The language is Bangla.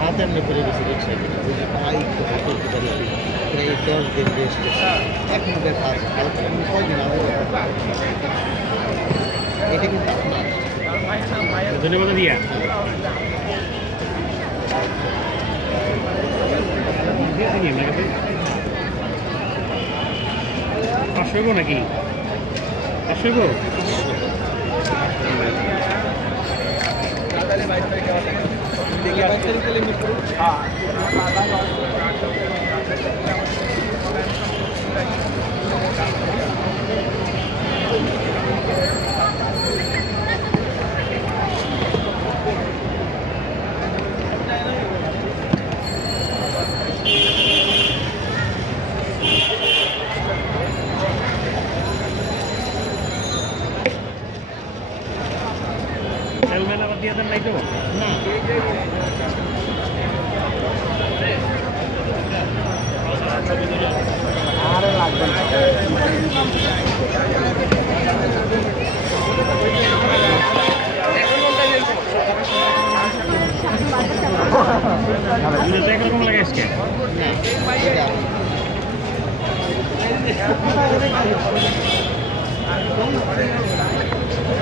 হাতের করে গেছে রিক্সা ভাই একটু হাতে প্রায় 10 দিন রেস্ট এখন ব্যথা আছে কালকে আমি কয়দিন আগে এটা কিন্তু আপনার ধন্যবাদ দিয়া আসব নাকি আসব মেলা বাদ দিয়ে দেন নাই তো না আরে লাগবে না একরকম লাগে আজকে না